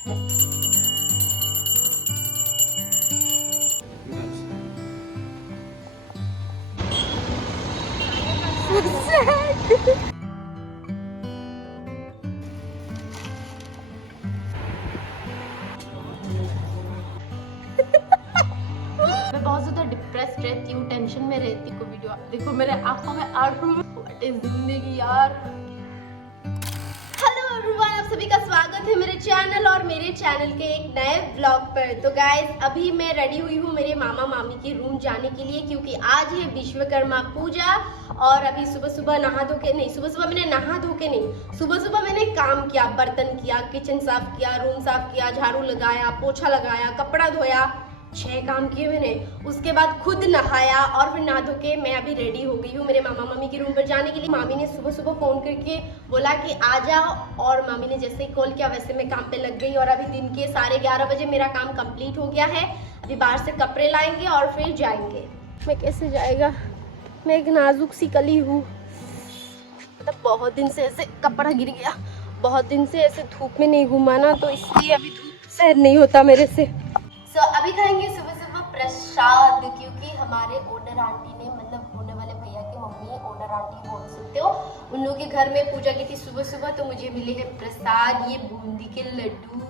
मैं बहुत ज्यादा डिप्रेस्ड रहती हूँ, टेंशन में रहती हूँ। वीडियो देखो मेरे आंखों में आंसू, व्हाट इज जिंदगी यार। हेलो एवरीवन, आप सभी का स्वागत है मेरे चैनल और मेरे चैनल के एक नए व्लॉग पर। तो गाइस अभी मैं रेडी हुई हूँ मेरे मामा मामी के रूम जाने के लिए, क्योंकि आज है विश्वकर्मा पूजा। और अभी सुबह सुबह नहा धो के नहीं, सुबह सुबह मैंने काम किया, बर्तन किया, किचन साफ किया, रूम साफ किया, झाड़ू लगाया, पोछा लगाया, कपड़ा धोया, 6 काम किए मैंने। उसके बाद खुद नहाया और फिर नहा धो के मैं अभी रेडी हो गई हूँ मेरे मामा मामी के रूम पर जाने के लिए। मामी ने सुबह सुबह फ़ोन करके बोला कि आ जाओ, और मामी ने जैसे ही कॉल किया वैसे मैं काम पे लग गई। और अभी दिन के 11:30 बजे मेरा काम कंप्लीट हो गया है। अभी बाहर से कपड़े लाएंगे और फिर जाएंगे। मैं कैसे जाएगा, मैं एक नाजुक सी कली हूँ, मतलब बहुत दिन से ऐसे कपड़ा गिर गया, बहुत दिन से ऐसे धूप में नहीं घूमा ना, तो इसलिए अभी धूप सहन नहीं होता मेरे से। अभी खाएंगे सुबह सुबह प्रसाद, क्योंकि हमारे ओनर आंटी ने, मतलब होने वाले भैया की मम्मी, ओनर आंटी बोल सकते हो, उन लोगों के घर में पूजा की थी सुबह सुबह, तो मुझे मिले हैं प्रसाद, ये बूंदी के लड्डू।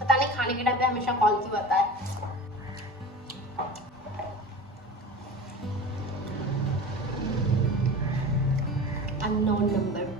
पता नहीं खाने के टाइम पे हमेशा कॉल क्यों आता है। Unknown number.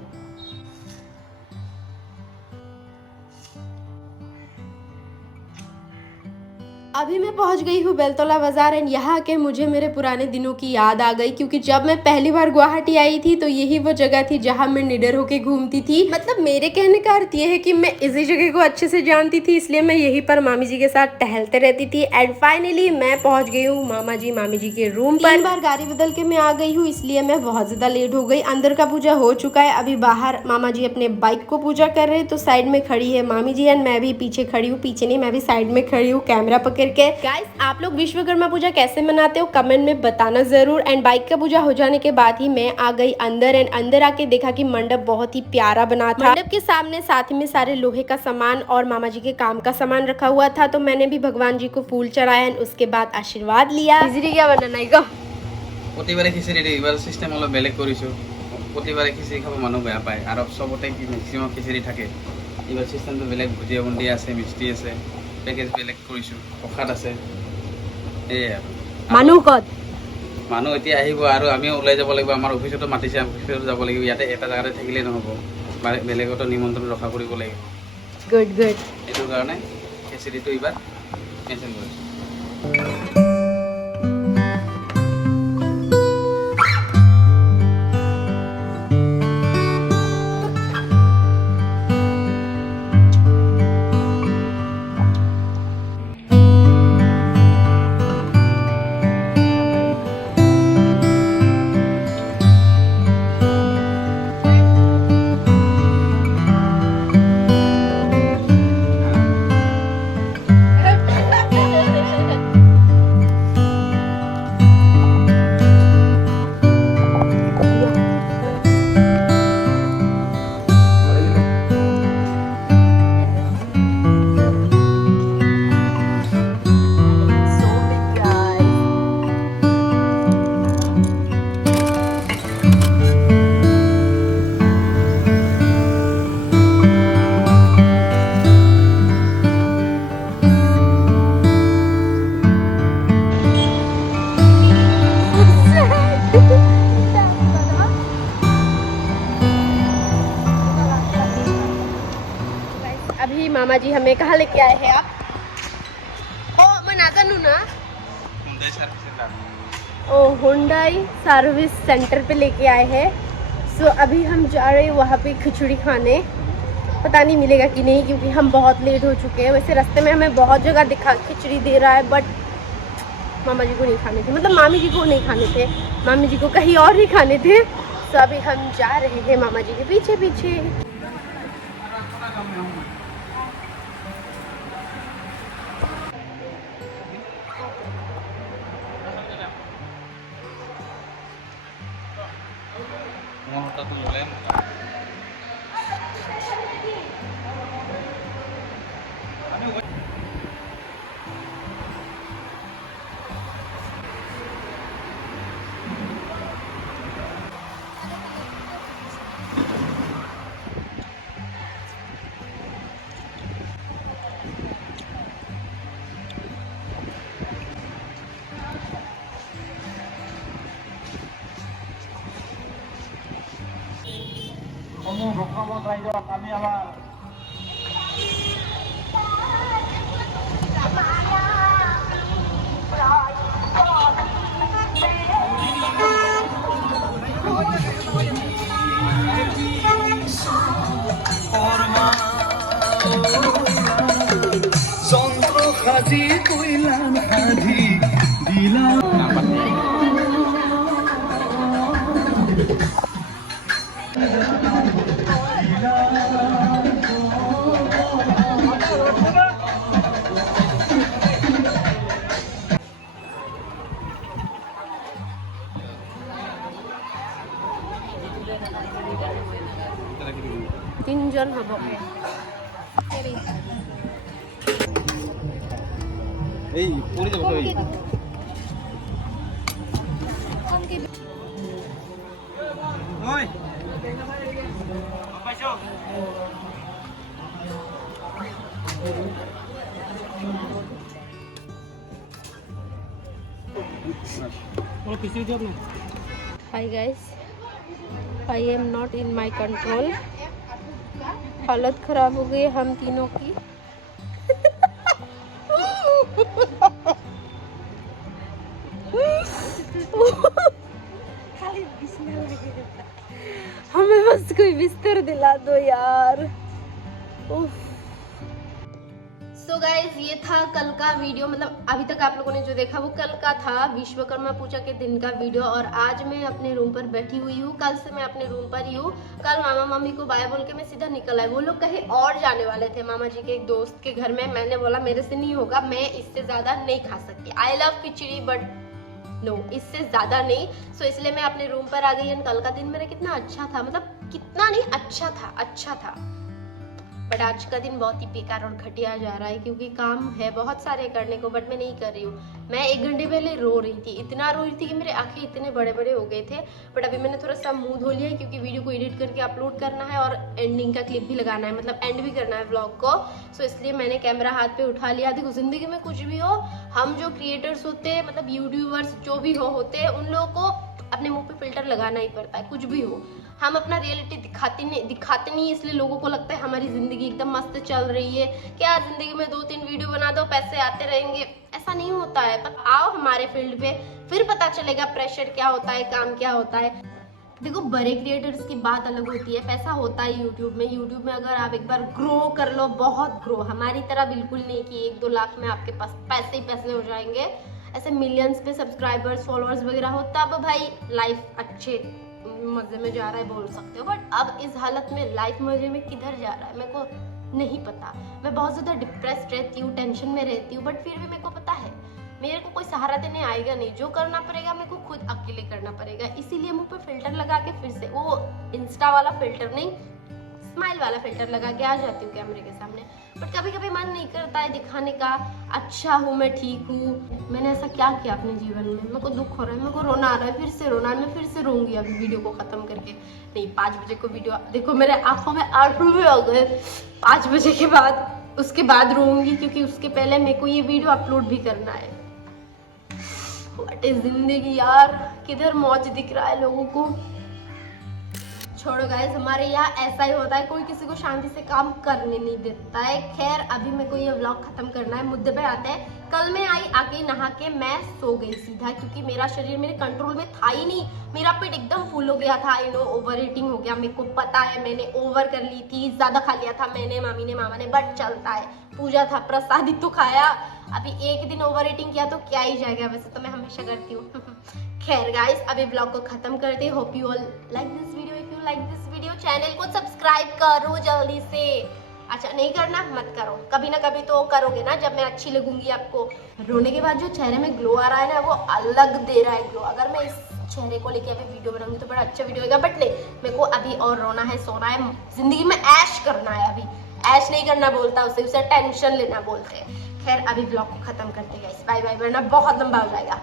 अभी मैं पहुंच गई हूँ बेलतोला बाजार, एंड यहाँ के मुझे मेरे पुराने दिनों की याद आ गई, क्योंकि जब मैं पहली बार गुवाहाटी आई थी तो यही वो जगह थी जहाँ मैं निडर होके घूमती थी। मतलब मेरे कहने का अर्थ ये है कि मैं इसी जगह को अच्छे से जानती थी, इसलिए मैं यहीं पर मामी जी के साथ टहलते रहती थी। एंड फाइनली मैं पहुंच गई हूँ मामा जी मामी जी के रूम पर। 3 बार गाड़ी बदल के मैं आ गई हूँ, इसलिए मैं बहुत ज्यादा लेट हो गई। अंदर का पूजा हो चुका है, अभी बाहर मामा जी अपने बाइक को पूजा कर रहे हैं, तो साइड में खड़ी है मामी जी, एंड मैं भी पीछे खड़ी हूँ, पीछे नहीं मैं भी साइड में खड़ी हूँ कैमरा पकड़ के। गाइस आप लोग विश्वकर्मा पूजा कैसे मनाते हो कमेंट में बताना जरूर। एंड बाइक का पूजा हो जाने के बाद ही मैं आ गई अंदर, एंड अंदर आके देखा कि मंडप बहुत ही प्यारा बना था। मंडप के सामने साथ में सारे लोहे का सामान और मामा जी के काम का सामान रखा हुआ था, तो मैंने भी भगवान जी को फूल चढ़ाया, उसके बाद आशीर्वाद लिया। क्या बनाना है প্রতিবারে খিচুড়ি দিই, এবার সিস্টেম অলপ বেলেগ কৰিছোঁ। প্ৰতিবাৰে খিচুড়ি খাব মানুহ বেয়া পায়, আৰু চবতে কি মেক্সিমাম খিচুড়ি থাকে। এইবাৰ চিষ্টেমটো বেলেগ, ভুজিয়া বুন্দি আছে, মিষ্টি আছে, পেকেজ বেলেগ কৰিছোঁ, প্ৰসাদ আছে। এয়াই মানুহ ক'ত? মানুহ এতিয়া আহিব, আৰু আমিও ওলাই যাব লাগিব। আমাৰ অফিচতো মাতিছে, অফিচতো যাব লাগিব। ইয়াতে এটা জেগাতে থাকিলে নহ'ব, বেলেগতো নিমন্ত্ৰণ ৰখা কৰিব লাগিব। Good good. এইটো কাৰণে খিচুড়িটো এইবাৰ কেঞ্চেল কৰিছোঁ। अभी मामा जी हमें कहाँ लेके आए हैं आप? ओ मैं ना जानू ना। ओ हुंडई सर्विस सेंटर पे लेके आए हैं। सो अभी हम जा रहे हैं वहाँ पे खिचड़ी खाने। पता नहीं मिलेगा कि नहीं, क्योंकि हम बहुत लेट हो चुके हैं। वैसे रास्ते में हमें बहुत जगह दिखा खिचड़ी दे रहा है, बट मामा जी को नहीं खाने थे, मतलब मामी जी को नहीं खाने थे, मामी जी को कहीं और ही खाने थे। तो अभी हम जा रहे हैं मामा जी के पीछे पीछे। খাজি কইলাম খাজি দিলাম তিনজন হব। এই পুরি দেবো কই ওই পাইছো और किसी जॉब में hi guys, I am not in my control. हालत खराब हो गई हम तीनों की। हमें बस कोई बिस्तर दिला दो यार। सो गाइज, ये था कल का वीडियो। मतलब अभी तक आप लोगों ने जो देखा वो कल का था, विश्वकर्मा पूजा के दिन का वीडियो। और आज मैं अपने रूम पर बैठी हुई हूँ। कल से मैं अपने रूम पर ही हूँ। कल मामा मामी को बाय बोल के मैं सीधा निकल आई। वो लोग कहीं और जाने वाले थे, मामा जी के एक दोस्त के घर में। मैंने बोला मेरे से नहीं होगा, मैं इससे ज़्यादा नहीं खा सकती। I love khichdi but no, इससे ज़्यादा नहीं। सो इसलिए मैं अपने रूम पर आ गई। एंड कल का दिन मेरा कितना अच्छा था, मतलब कितना नहीं, अच्छा था। बट आज का दिन बहुत ही बेकार और घटिया जा रहा है, क्योंकि काम है बहुत सारे करने को, बट मैं नहीं कर रही हूँ। मैं 1 घंटे पहले रो रही थी, इतना रो रही थी कि मेरे आंखें इतने बड़े बड़े हो गए थे। बट अभी मैंने थोड़ा सा मुंह धो लिया है, क्योंकि वीडियो को एडिट करके अपलोड करना है और एंडिंग का क्लिप भी लगाना है, मतलब एंड भी करना है व्लॉग को। सो इसलिए मैंने कैमरा हाथ पे उठा लिया। देखो, जिंदगी में कुछ भी हो, हम जो क्रिएटर्स होते हैं, मतलब यूट्यूबर्स जो भी होते हैं, उन लोगों को अपने मुंह पे फिल्टर लगाना ही पड़ता है। कुछ भी हो, हम अपना रियलिटी दिखाते नहीं, इसलिए लोगों को लगता है हमारी जिंदगी एकदम मस्त चल रही है। क्या जिंदगी में 2-3 वीडियो बना दो, पैसे आते रहेंगे? ऐसा नहीं होता है। पर आओ हमारे फील्ड पे, फिर पता चलेगा प्रेशर क्या होता है, काम क्या होता है। देखो, बड़े क्रिएटर्स की बात अलग होती है, पैसा होता है यूट्यूब में। यूट्यूब में अगर आप एक बार ग्रो कर लो, बहुत ग्रो, हमारी तरह बिल्कुल नहीं कि 1-2 लाख में आपके पास पैसे ही पैसे हो जाएंगे। ऐसे मिलियंस पे सब्सक्राइबर्स, फॉलोअर्स वगैरह हो, तब भाई लाइफ अच्छे मजे में जा रहा है बोल सकते हो। बट अब इस हालत में लाइफ मजे में किधर जा रहा है मेरे को नहीं पता। मैं बहुत ज़्यादा डिप्रेस्ड रहती हूँ, टेंशन में रहती हूँ, बट फिर भी मेरे को पता है मेरे को कोई सहारा देने आएगा नहीं। जो करना पड़ेगा मेरे को खुद अकेले करना पड़ेगा। इसीलिए मुँह पर फिल्टर लगा के फिर से, वो इंस्टा वाला फिल्टर नहीं, स्माइल वाला फिल्टर लगा के आ जाती हूँ कैमरे के सामने। बट कभी कभी मन नहीं करता है दिखाने का, अच्छा हूँ मैं, ठीक हूँ। मैंने ऐसा क्या किया अपने जीवन में? मेरे को दुख हो रहा है, मेरे को रोना आ रहा है, फिर से रोना है। मैं फिर से रोऊंगी अभी वीडियो को ख़त्म करके। नहीं, 5 बजे को वीडियो, देखो मेरे आंखों में आंसू भी हो गए। 5 बजे के बाद, उसके बाद रोऊंगी, क्योंकि उसके पहले मेरे को ये वीडियो अपलोड भी करना है। व्हाट इज जिंदगी यार, किधर मौज दिख रहा है लोगों को। छोड़ो गाइस, हमारे यहाँ ऐसा ही होता है, कोई किसी को शांति से काम करने नहीं देता है। खैर, अभी मेरे को ये व्लॉग खत्म करना है, मुद्दे पे आते हैं। कल मैं आई, आके नहा के मैं सो गई सीधा, क्योंकि मेरा शरीर मेरे कंट्रोल में था ही नहीं। मेरा पेट एकदम फुल हो गया था। आई नो, ओवर ईटिंग हो गया, मेरे को पता है। मैंने ओवर कर ली थी, ज्यादा खा लिया था मैंने, मामी ने, मामा ने, बट चलता है। पूजा था, प्रसाद ही तो खाया। अभी एक दिन ओवर ईटिंग किया तो क्या ही जाएगा, वैसे तो मैं हमेशा करती हूँ। खैर गाइस, अभी ब्लॉग को खत्म करते हैं। Hope you all like this video. If you like this video, channel को सब्सक्राइब करो जल्दी से। अच्छा, नहीं करना मत करो, कभी ना कभी तो करोगे ना, जब मैं अच्छी लगूंगी आपको। रोने के बाद जो चेहरे में ग्लो आ रहा है ना, वो अलग दे रहा है ग्लो। अगर मैं इस चेहरे को लेके अभी वीडियो बनाऊंगी तो बड़ा अच्छा वीडियो होगा, बट नहीं, मेरे को अभी और रोना है, सोना है, जिंदगी में ऐश करना है। अभी ऐश नहीं करना बोलता उसे टेंशन लेना बोलते हैं। खैर अभी ब्लॉग को खत्म करते हैं गाइस, बाय बाय, वरना बहुत लंबा हो जाएगा।